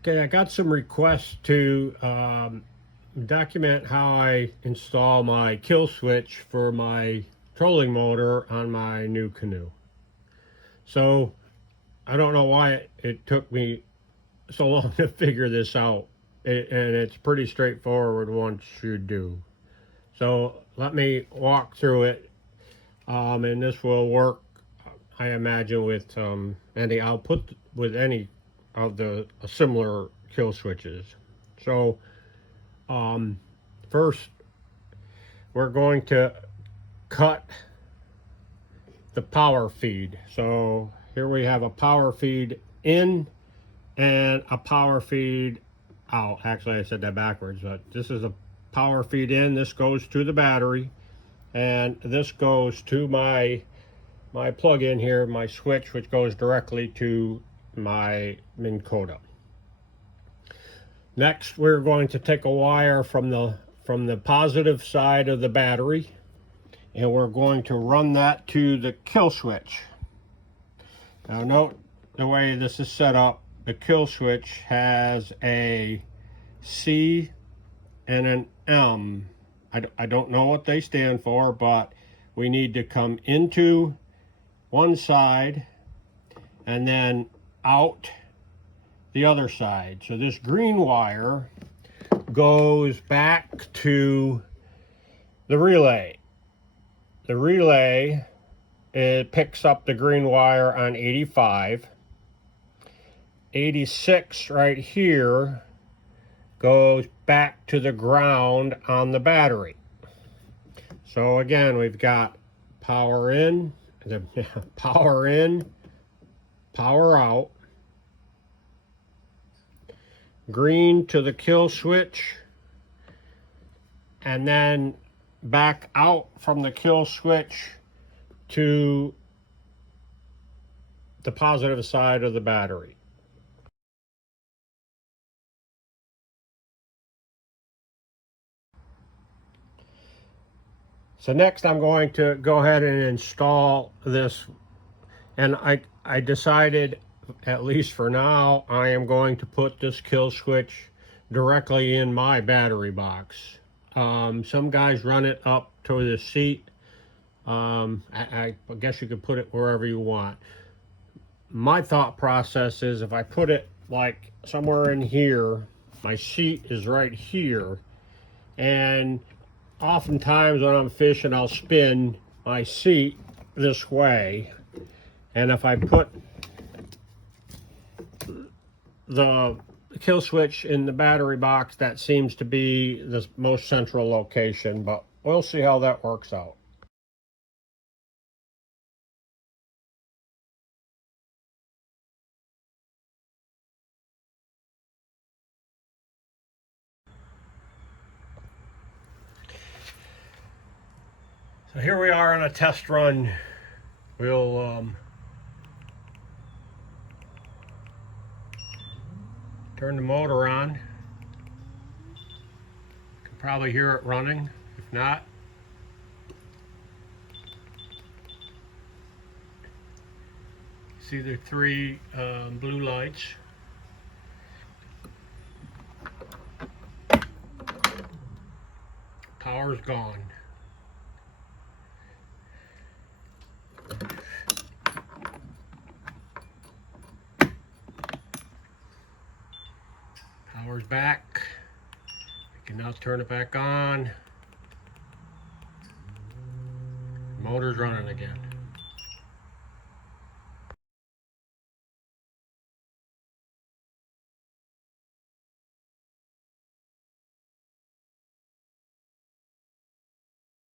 Okay, I got some requests to document how I install my kill switch for my trolling motor on my new canoe. So I don't know why it took me so long to figure this out, and it's pretty straightforward once you do. So let me walk through it, and this will work, I imagine, with any output with any of the similar kill switches. So first, we're going to cut the power feed. So here we have a power feed in and a power feed out. Actually, I said that backwards, but this is a power feed in. This goes to the battery, and this goes to my plug-in here, my switch, which goes directly to my Minn Kota. Next, we're going to take a wire from the positive side of the battery, and we're going to run that to the kill switch. Now note the way this is set up. The kill switch has a C and an M. I don't know what they stand for, but we need to come into one side and then out the other side. So this green wire goes back to the relay. The relay, it picks up the green wire on 85. 86 right here goes back to the ground on the battery. So again, we've got power in, power in, power out, green to the kill switch, and then back out from the kill switch to the positive side of the battery. So next I'm going to go ahead and install this, and I decided, at least for now, I am going to put this kill switch directly in my battery box. Some guys run it up to the seat. I guess you could put it wherever you want. My thought process is if I put it like somewhere in here, my seat is right here, and oftentimes when I'm fishing I'll spin my seat this way, and if I put the kill switch in the battery box, that seems to be the most central location, but we'll see how that works out. So here we are on a test run. We'll turn the motor on. You can probably hear it running. If not, see the three blue lights. Power's gone. Power's back. We can now turn it back on. Motor's running again.